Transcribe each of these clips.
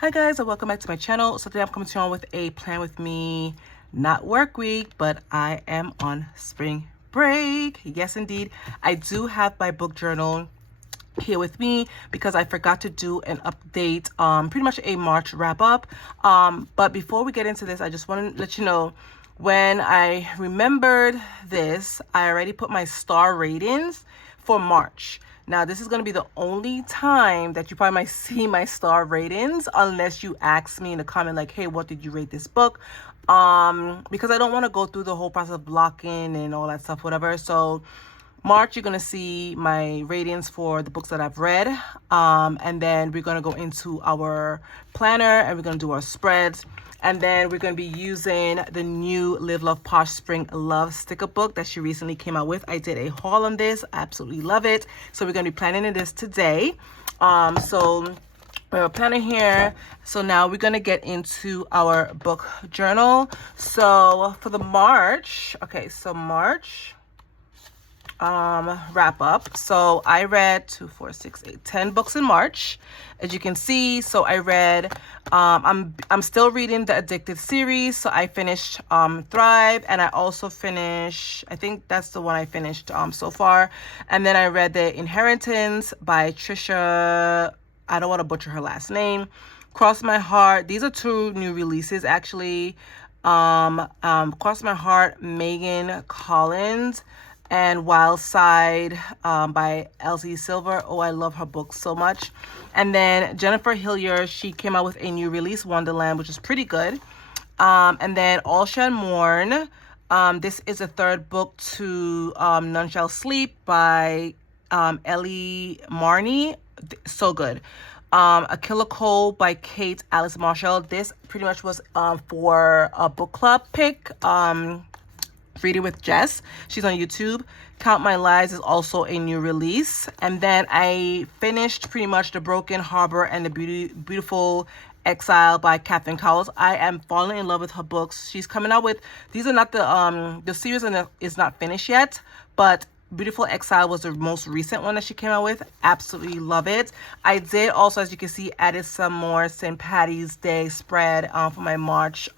Hi guys, and welcome back to my channel. So today I'm coming to you on with a plan with me, not work week, but I am on spring break. Yes, indeed. I do have my book journal here with me because I forgot to do an update, pretty much a March wrap up. But before we get into this, I just want to let you know, when I remembered this, I already put my star ratings for March. Now, this is going to be the only time that you probably might see my star ratings unless you ask me in the comment like, hey, what did you rate this book? Because I don't want to go through the whole process of blocking and all that stuff, whatever. So March, you're going to see my ratings for the books that I've read. And then we're going to go into our planner and we're going to do our spreads. And then we're going to be using the new Live Love Posh Spring Love sticker book that she recently came out with. I did a haul on this. I absolutely love it. So we're going to be planning this today. So we have a planner here. So now we're going to get into our book journal. So for the March, March wrap up. So I read 10 books in March, as you can see. So I read, I'm still reading the Addicted series. So I finished Thrive, and I also finished, I think that's the one I finished so far. And then I read The Inheritance by Trisha, I don't want to butcher her last name. Cross My Heart. These are two new releases actually. Cross My Heart, Megan Collins, and Wild Side by Elsie Silver. Oh, I love her book so much. And then Jennifer Hillier, she came out with a new release, Wonderland, which is pretty good. And then All Shall Mourn. This is the third book to None Shall Sleep by Ellie Marney. So good. A Killer Cold by Kate Alice Marshall. This pretty much was for a book club pick. Reading with Jess. She's on YouTube. Count My Lies is also a new release. And then I finished pretty much The Broken Harbor and the Beautiful Exile by Catherine Cowles. I am falling in love with her books. She's coming out with, these are not the series is not finished yet, but Beautiful Exile was the most recent one that she came out with. Absolutely love it. I did also, as you can see, added some more St. Patty's Day spread for my March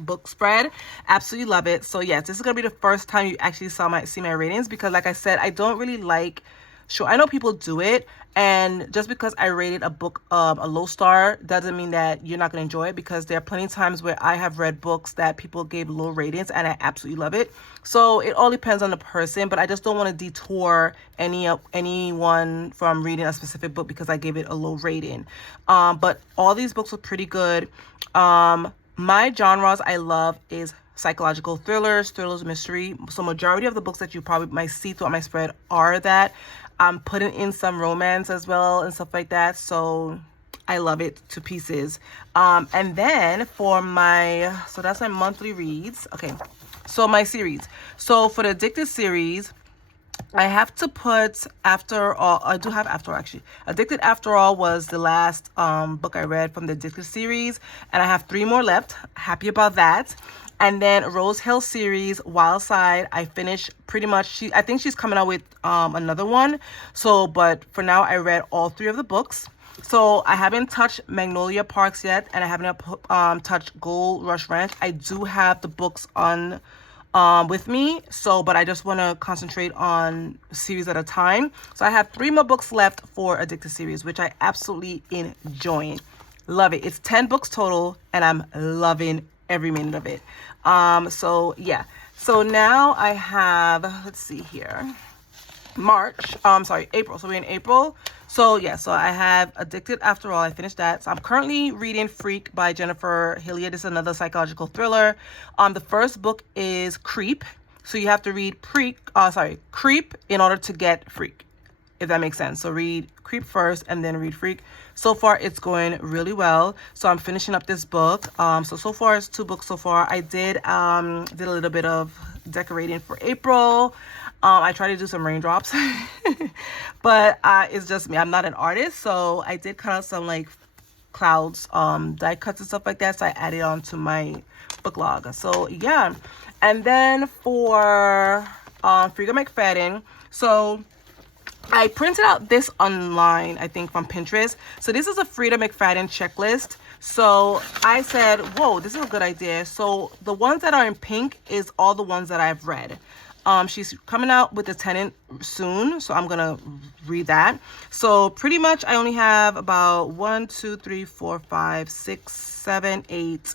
book spread. Absolutely love it. So yes, this is gonna be the first time you actually see my ratings, because like I said, I don't really like, sure, I know people do it, and just because I rated a book a low star doesn't mean that you're not gonna enjoy it, because there are plenty of times where I have read books that people gave low ratings and I absolutely love it. So it all depends on the person, but I just don't want to detour anyone from reading a specific book because I gave it a low rating. But all these books are pretty good. My genres I love is psychological thrillers, mystery. So majority of the books that you probably might see throughout my spread are that. I'm putting in some romance as well and stuff like that. So I love it to pieces. And then for so that's my monthly reads. Okay, so my series. So for the Addicted series, I have to put After All. I do have After All, actually. Addicted After All was the last book I read from the Addicted series, and I have 3 more left. Happy about that. And then Rose Hill series, Wild Side, I finished pretty much. I think she's coming out with another one. So, but for now, I read all 3 of the books. So I haven't touched Magnolia Parks yet, and I haven't touched Gold Rush Ranch. I do have the books on with me, so but I just want to concentrate on series at a time. So I have 3 more books left for Addicted series, which I absolutely enjoying. Love it. It's 10 books total, and I'm loving every minute of it. So yeah, so now I have, let's see here, April. So we're in April. So yeah, so I have Addicted After All. I finished that. So I'm currently reading Freak by Jennifer Hillier. This is another psychological thriller. The first book is Creep. So you have to read Creep in order to get Freak, if that makes sense. So read Creep first and then read Freak. So far it's going really well. So I'm finishing up this book. So far it's 2 books so far. I did a little bit of decorating for April. I try to do some raindrops, but it's just me. I'm not an artist, so I did cut out some like clouds, die cuts and stuff like that. So I added on to my book log. So yeah, and then for Frida McFadden. So I printed out this online, I think from Pinterest. So this is a Frida McFadden checklist. So I said, whoa, this is a good idea. So the ones that are in pink is all the ones that I've read. She's coming out with The Tenant soon, so I'm gonna read that. So pretty much I only have about 1, 2, 3, 4, 5, 6, 7, 8,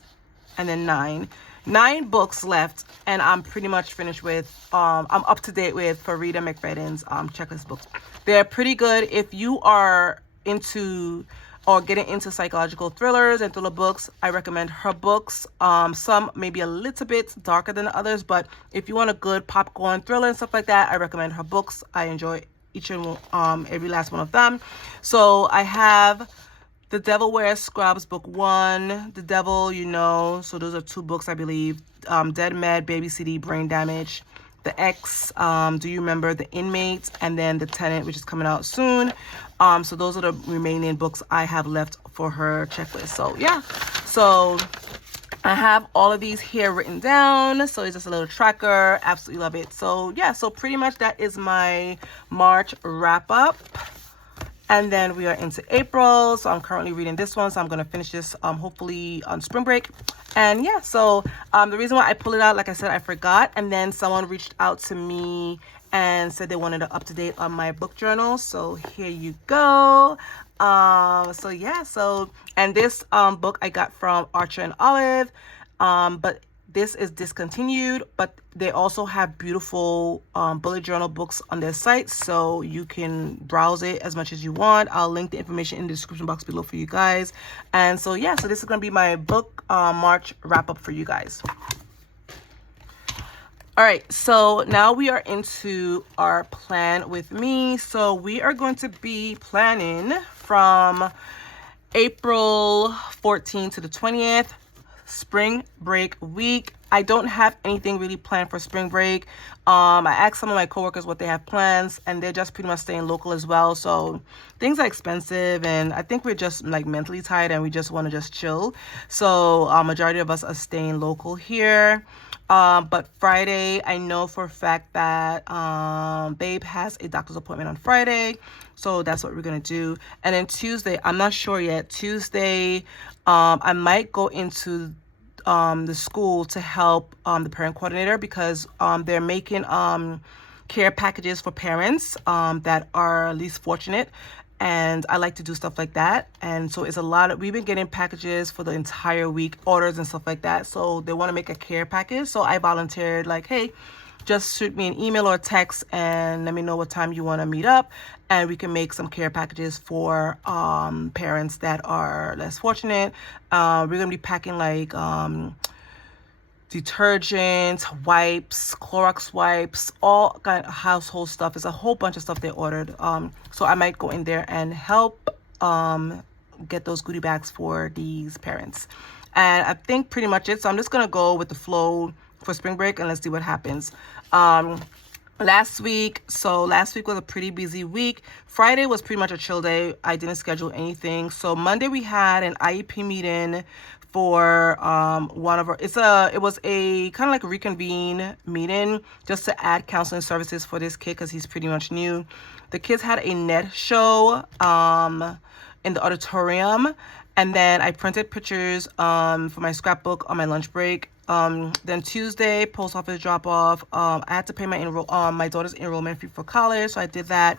and then 9 books left, and I'm pretty much finished with I'm up to date with Farida McFadden's checklist books. They're pretty good if you are into or getting into psychological thrillers and thriller books. I recommend her books. Some maybe a little bit darker than the others, but if you want a good popcorn thriller and stuff like that, I recommend her books. I enjoy each and every last one of them. So I have The Devil Wears Scrubs, book 1, The Devil, You Know. So those are 2 books, I believe. Dead Med, Baby CD, Brain Damage. The X, Do You Remember, The Inmate, and then The Tenant, which is coming out soon. So those are the remaining books I have left for her checklist. So yeah, so I have all of these here written down. So it's just a little tracker. Absolutely love it. So yeah, so pretty much that is my March wrap up. And then we are into April. So I'm currently reading this one. So I'm going to finish this hopefully on spring break. And yeah, so the reason why I pulled it out, like I said, I forgot. And then someone reached out to me and said they wanted an up-to-date on my book journal. So here you go. So yeah, so, and this book I got from Archer and Olive. But this is discontinued, but they also have beautiful bullet journal books on their site, so you can browse it as much as you want. I'll link the information in the description box below for you guys. And so yeah, so this is going to be my book March wrap up for you guys. All right, so now we are into our plan with me. So we are going to be planning from April 14th to the 20th. Spring break week. I don't have anything really planned for spring break. I asked some of my coworkers what they have plans, and they're just pretty much staying local as well. So things are expensive, and I think we're just like mentally tired and we just want to just chill. So majority of us are staying local here. But Friday, I know for a fact that Babe has a doctor's appointment on Friday. So that's what we're going to do. And then Tuesday, I'm not sure yet. Tuesday, I might go into the school to help the parent coordinator, because they're making care packages for parents that are least fortunate. And I like to do stuff like that. And so it's a lot of, we've been getting packages for the entire week, orders and stuff like that. So they want to make a care package. So I volunteered, like, hey, just shoot me an email or a text and let me know what time you want to meet up, and we can make some care packages for parents that are less fortunate. We're going to be packing like detergent, wipes, Clorox wipes, all kind of household stuff. There's a whole bunch of stuff they ordered. So I might go in there and help get those goodie bags for these parents. And I think pretty much it. So I'm just going to go with the flow for spring break and let's see what happens. Last week was a pretty busy week. Friday was pretty much a chill day. I didn't schedule anything. So Monday we had an IEP meeting for one of our, it was a kind of like a reconvene meeting just to add counseling services for this kid because he's pretty much new. The kids had a net show in the auditorium, and then I printed pictures for my scrapbook on my lunch break. Then Tuesday, post office drop off. I had to pay my daughter's enrollment fee for college, so I did that.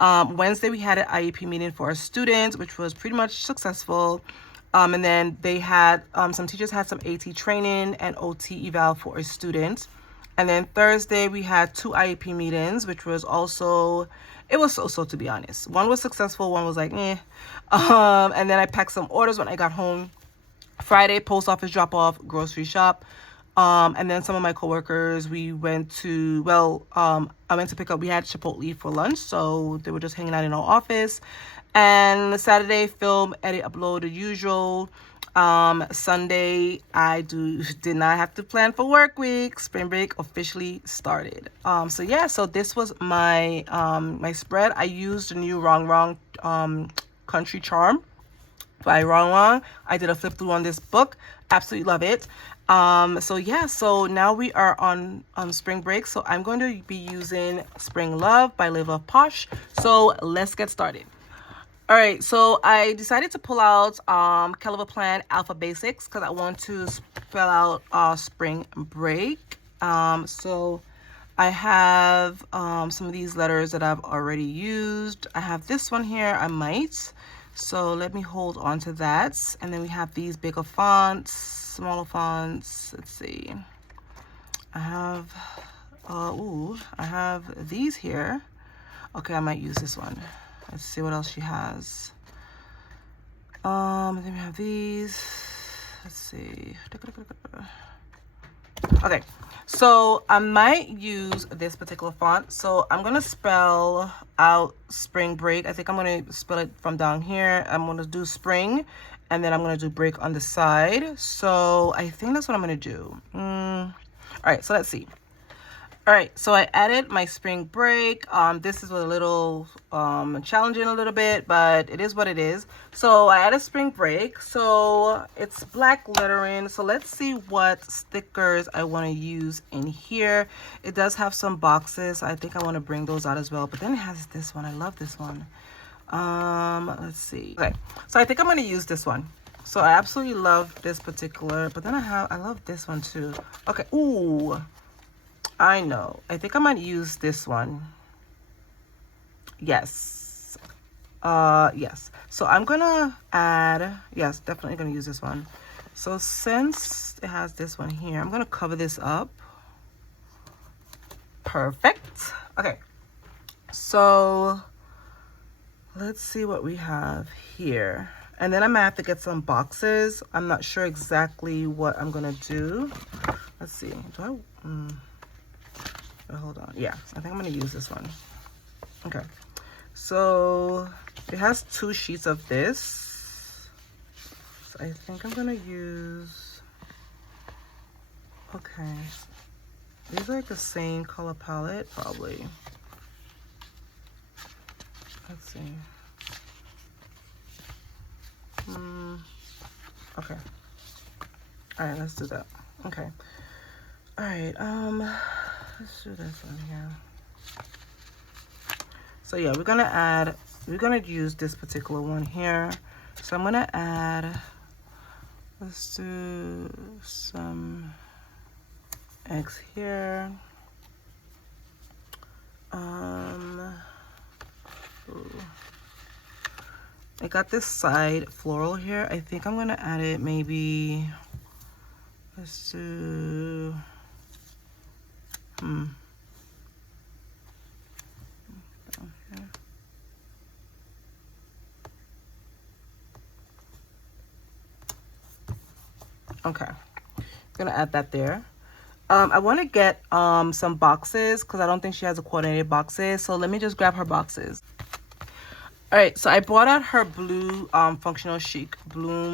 Wednesday we had an IEP meeting for our students, which was pretty much successful. And then they had some teachers had some AT training and OT eval for our students. And then Thursday we had 2 IEP meetings, which was also, it was so to be honest. One was successful, one was like eh. And then I packed some orders when I got home. Friday, post office drop off, grocery shop. And then some of my coworkers, we went to, I went to pick up, we had Chipotle for lunch, so they were just hanging out in our office. And Saturday, film, edit, upload, the usual. Sunday, I did not have to plan for work week. Spring break officially started. So yeah, so this was my my spread. I used the new Wrong Country Charm by Wrong. I did a flip through on this book. Absolutely love it. So yeah, so now we are on spring break, so I'm going to be using Spring Love by Live Up Posh. So let's get started. All right, so I decided to pull out Caliber Plan Alpha Basics because I want to spell out spring break. So I have some of these letters that I've already used. I have this one here, I might. So let me hold on to that. And then we have these bigger fonts, smaller fonts. Let's see. I have, I have these here. Okay, I might use this one. Let's see what else she has. Then we have these. Let's see. Okay, so I might use this particular font. So I'm gonna spell out spring break. I think I'm gonna spell it from down here. I'm gonna do spring, and then I'm gonna do break on the side. So I think that's what I'm gonna do. All right, so let's see. All right, so I added my spring break. This is a little challenging a little bit, but it is what it is. So I added spring break. So it's black lettering. So let's see what stickers I want to use in here. It does have some boxes. I think I want to bring those out as well. But then it has this one. I love this one. Let's see. Okay, so I think I'm going to use this one. So I absolutely love this particular, but then I love this one too. Okay, ooh. I know. I think I might use this one. Yes. Yes. So I'm gonna add, yes, definitely gonna use this one. So since it has this one here, I'm gonna cover this up. Perfect. Okay. So let's see what we have here. And then I'm gonna have to get some boxes. I'm not sure exactly what I'm gonna do. Let's see. Do I? Hold on. Yeah, I think I'm gonna use this one. Okay, so it has 2 sheets of this. So I think I'm gonna use, okay, these are like the same color palette, probably. Let's see. Okay. All right, let's do that. Okay. All right, let's do this one here. So yeah, we're gonna use this particular one here. So I'm gonna add, let's do some X here. I got this side floral here. I think I'm gonna add it maybe, let's do, okay, I'm gonna add that there. I want to get some boxes because I don't think she has a coordinated boxes. So let me just grab her boxes. All right, so I brought out her blue functional chic blue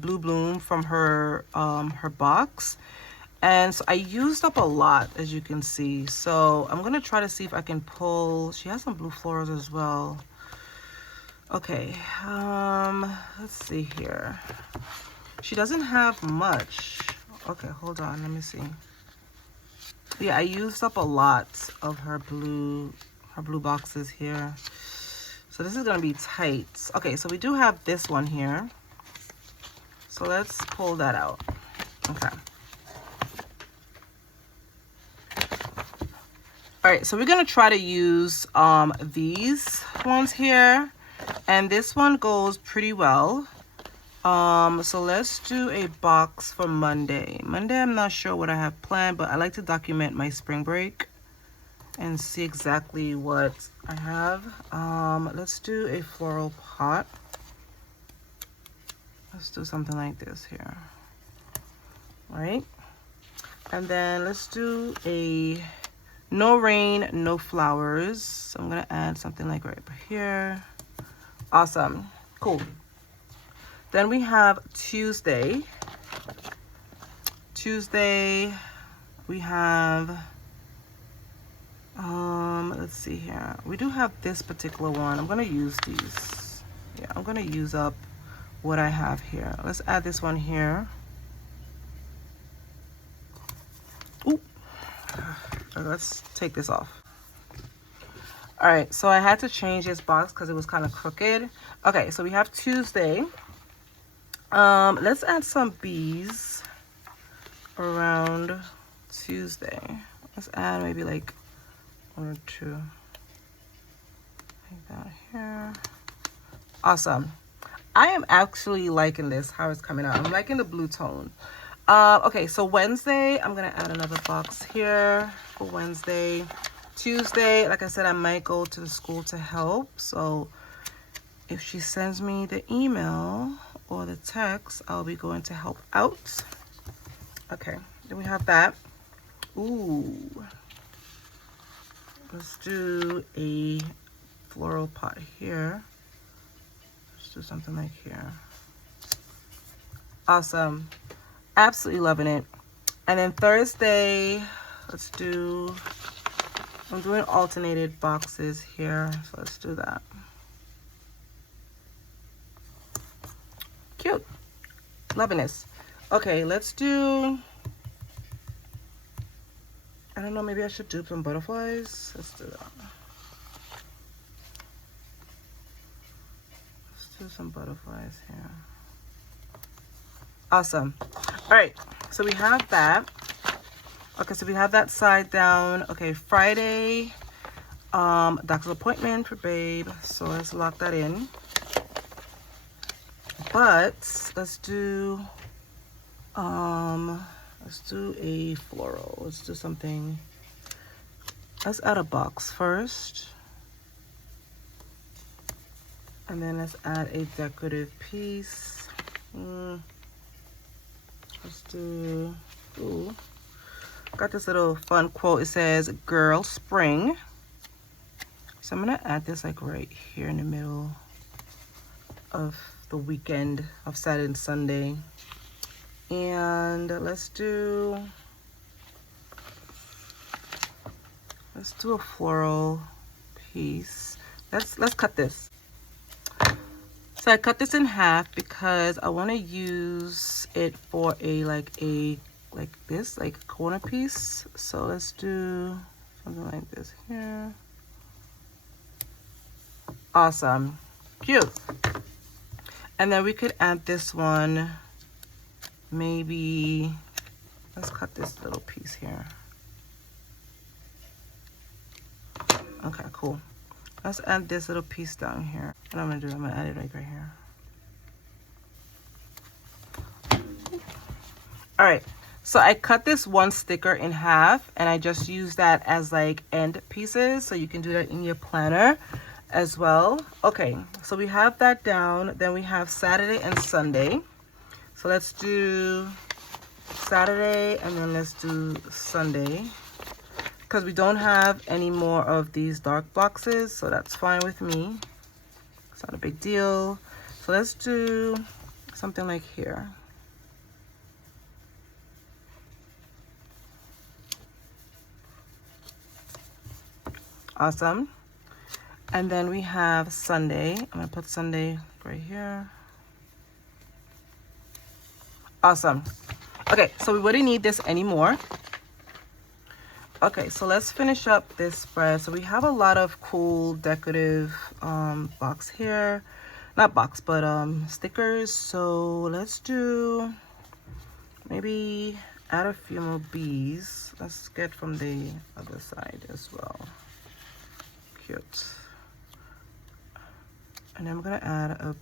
bloom from her her box. And so I used up a lot, as you can see. So I'm gonna try to see if I can pull, she has some blue florals as well. Okay, let's see here. She doesn't have much. Okay, hold on, let me see. Yeah, I used up a lot of her blue boxes here. So this is gonna be tight. Okay, so we do have this one here. So let's pull that out. Okay. All right, so we're gonna try to use these ones here, and this one goes pretty well. So let's do a box for Monday. Monday, I'm not sure what I have planned, but I like to document my spring break and see exactly what I have. Let's do a floral pot. Let's do something like this here. All right, and then let's do a no rain, no flowers. So I'm gonna add something like right here. Awesome, cool. Then we have Tuesday. Tuesday, we have, let's see here. We do have this particular one. I'm gonna use these. Yeah, I'm gonna use up what I have here. Let's add this one here. Okay, let's take this off. All right, so I had to change this box because it was kind of crooked. Okay, so we have Tuesday. Let's add some bees around Tuesday. Let's add maybe like 1 or 2. Like that here. Awesome. I am actually liking this, how it's coming out. I'm liking the blue tone. Okay, so Wednesday, I'm gonna add another box here for Wednesday. Tuesday, like I said, I might go to the school to help. So if she sends me the email or the text, I'll be going to help out. Okay, then we have that. Ooh. Let's do a floral pot here. Let's do something like here. Awesome. Absolutely loving it. And then Thursday, let's do, I'm doing alternated boxes here. So let's do that. Cute. Loving this. Okay, let's do, I don't know, maybe I should do some butterflies. Let's do that. Let's do some butterflies here. Awesome. All right, so we have that. Okay, so we have that side down. Okay, Friday, doctor's appointment for babe. So let's lock that in. But let's do a floral. Let's do something. Let's add a box first. And then let's add a decorative piece. Let's do, ooh. Got this little fun quote. It says, "Girl, spring." So I'm gonna add this like right here in the middle of the weekend of Saturday and Sunday. And let's do a floral piece. Let's cut this. So I cut this in half because I want to use it for a like this, like a corner piece. So let's do something like this here. Awesome. Cute. And then we could add this one. Maybe let's cut this little piece here. Okay, cool. Let's add this little piece down here. What I'm gonna add it like right here. All right, so I cut this one sticker in half and I just use that as like end pieces. So you can do that in your planner as well. Okay, so we have that down. Then we have Saturday and Sunday. So let's do Saturday and then let's do Sunday. Because we don't have any more of these dark boxes, so that's fine with me. It's not a big deal. So let's do something like here. Awesome. And then we have Sunday. I'm gonna put Sunday right here. Awesome. Okay, so we wouldn't need this anymore. Okay, so let's finish up this spread. So we have a lot of cool decorative box here. Not box, but stickers. So let's do, maybe add a few more bees. Let's get from the other side as well. Cute. And then I'm gonna add a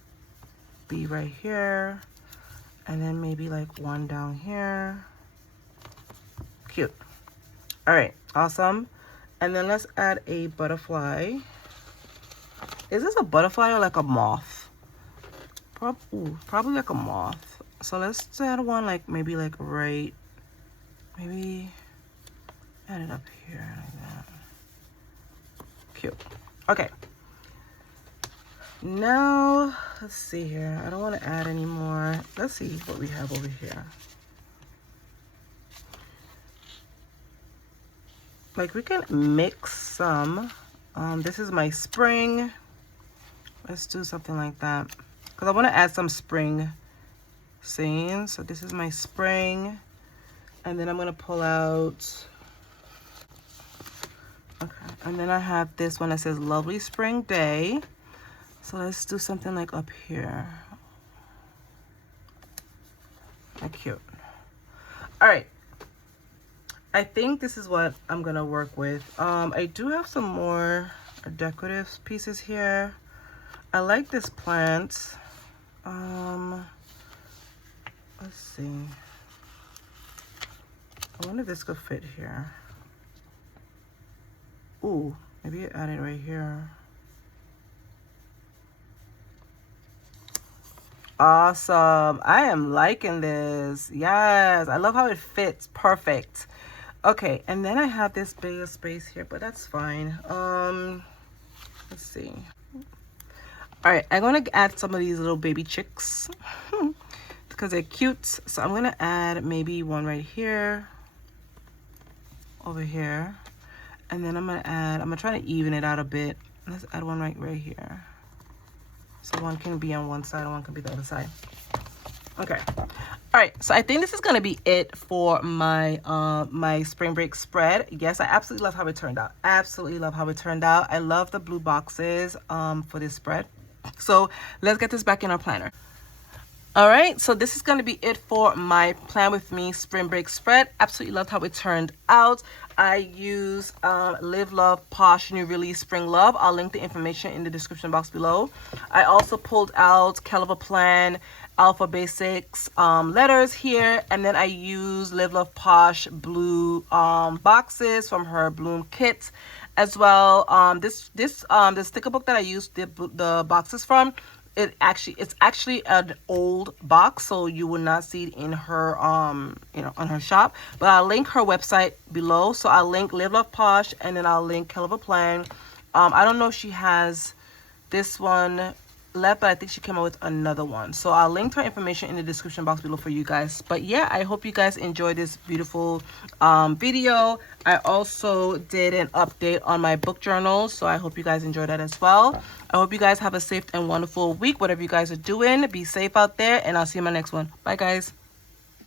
bee right here. And then maybe like one down here. Cute. All right, awesome. And then let's add a butterfly. Is this a butterfly or like a moth? Probably like a moth. So let's add one like maybe like right, maybe add it up here like that. Cute. Okay. Now, let's see here. I don't want to add any more. Let's see what we have over here. Like we can mix some. This is my spring. Let's do something like that. Because I want to add some spring scenes. So this is my spring. And then I'm going to pull out Okay, and then I have this one that says lovely spring day. So let's do something like up here. Cute. All right, I think this is what I'm gonna work with. I do have some more decorative pieces here. I like this plant. Let's see. I wonder if this could fit here. Ooh, maybe add it right here. Awesome. I am liking this. Yes, I love how it fits. Perfect. Okay, and then I have this bigger space here, but that's fine. Let's see. All right, I'm gonna add some of these little baby chicks because they're cute. So I'm gonna add maybe one right here, over here, and then I'm gonna try to even it out a bit. Let's add one right here. So one can be on one side and one can be the other side. Okay. All right. So I think this is going to be it for my my spring break spread. Yes, I absolutely love how it turned out. Absolutely love how it turned out. I love the blue boxes for this spread. So let's get this back in our planner. All right, so this is going to be it for my Plan With Me spring break spread. Absolutely loved how it turned out. I use Live Love Posh New Release Spring Love. I'll link the information in the description box below. I also pulled out Caliber Plan Alpha Basics letters here, and then I use Live Love Posh blue boxes from her Bloom kit as well. The sticker book that I used the boxes from, it's actually an old box, so you will not see it in her on her shop, but I'll link her website below. So I'll link Live Love Posh, and then I'll link Caliber Plan. I don't know if she has this one left, but I think she came out with another one, so I'll link her information in the description box below for you guys. But yeah, I hope you guys enjoyed this beautiful video. I also did an update on my book journal, so I hope you guys enjoyed that as well. I hope you guys have a safe and wonderful week, whatever you guys are doing. Be safe out there, and I'll see you in my next one. Bye guys.